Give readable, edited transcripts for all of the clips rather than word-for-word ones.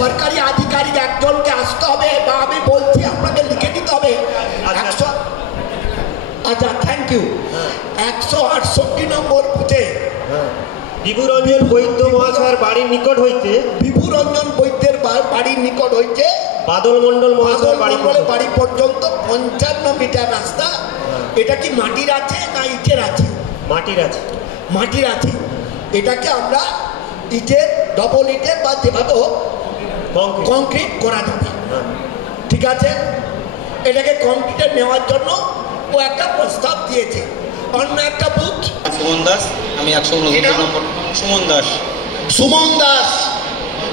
সরকারি আধিকারিক একজনকে আসতে হবে, বা আমি বলছি আপনাকে লিখে দিতে হবে। আচ্ছা, থ্যাংক ইউ। 168 নম্বর বুথে বিভুরঞ্জন বৈদ্য মহাশয়ের বাড়ির নিকট হইতে, বিভুরঞ্জন বৈদ্যের বাড়ির নিকট হইতে বাদল মণ্ডল মহাশয়ের বাড়ি পর্যন্ত 55 মিটার রাস্তা। এটা কি মাটির আছে না ইটের আছে? মাটির আছে। মাটির আছে। এটাকে আমরা ইটের, ডবল ইটের বা যেভাবে হোক কংক্রিট করা যাবে। ঠিক আছে, এটাকে কংক্রিটে নেওয়ার জন্য ও একটা প্রস্তাব দিয়েছে। অন্য একটা বুথ সুমন দাস, আমি 169 নম্বর। সুমন দাস। সুমন দাস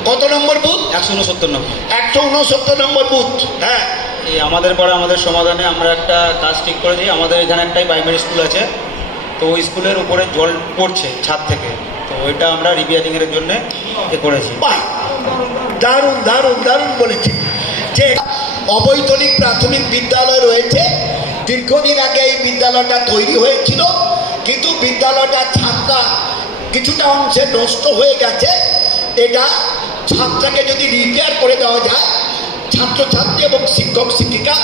কত নম্বর বুথ? 169 নম্বর। 169 নম্বর বুথ। হ্যাঁ, এই আমাদের পাড়া আমাদের সমাধানে আমরা একটা কাজ ঠিক করেছি। আমাদের এখানে একটাই প্রাইমারি স্কুল আছে, তো ওই স্কুলের উপরে জল পড়ছে ছাদ থেকে, তো ওইটা আমরা রিপেয়ারিং এর জন্য করেছি। দারুণ দারুণ দারুণ বলেছি। যে অবৈতনিক প্রাথমিক বিদ্যালয় রয়েছে, দীর্ঘদিন আগে এই বিদ্যালয়টা তৈরি হয়েছিল, কিন্তু বিদ্যালয়টার ছাদটা কিছুটা অংশে নষ্ট হয়ে গেছে। এটা ছাদটাকে যদি রিপেয়ার করে দেওয়া যায়, ছাত্রছাত্রী এবং শিক্ষক শিক্ষিকা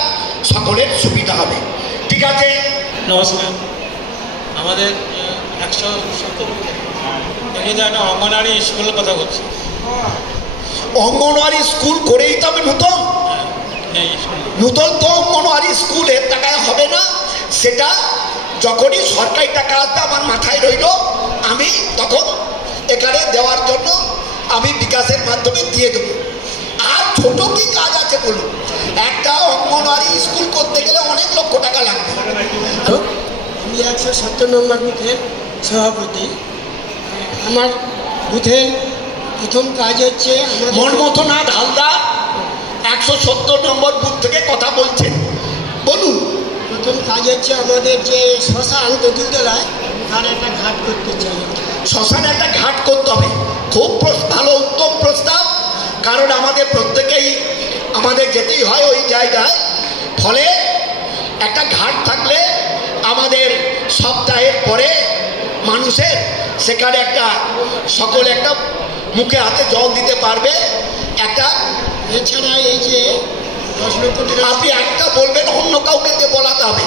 সকলের সুবিধা হবে। ঠিক আছে, নমস্কার। আমাদের 170 একটা অঙ্গনারী স্কুলের কথা বলছি। অঙ্গনওয়াড়ি স্কুল করেই তো হবে নতুন। নতুন তো অঙ্গনওয়াড়ি স্কুলের টাকায় হবে না, সেটা যখনই সরকারি টাকা আসবে আমার মাথায় রইল, আমি তখন এখানে দেওয়ার জন্য আমি বিকাশের মাধ্যমে দিয়ে দেবো। আর ছোট কি কাজ আছে বলুন? একটা অঙ্গনওয়াড়ি স্কুল করতে গেলে অনেক লক্ষ টাকা লাগবে। আমি 170 নম্বর বুথের সভাপতি। আমার বুথের প্রথম কাজ হচ্ছে মনমথনাথ হালদার 170 নম্বর বুথ থেকে কথা বলছেন, বলুন। প্রথম কাজ হচ্ছে আমাদের যে শ্মশান তেঁতুলতলায়, তার একটা ঘাট করতে চাই। শ্মশানে একটা ঘাট করতে হবে, খুব ভালো উত্তম প্রস্তাব। কারণ আমাদের প্রত্যেকেই আমাদের যেতেই হয় ওই জায়গায়, ফলে একটা ঘাট থাকলে আমাদের সপ্তাহের পরে মানুষের সেখানে একটা সকলে একটা মুখে হাতে জল দিতে পারবে। একটা এছাড়া এই যে 10 লক্ষ টাকা আপনি একটা বলবেন, অন্য কাউকে দিয়ে বলাতে হবে।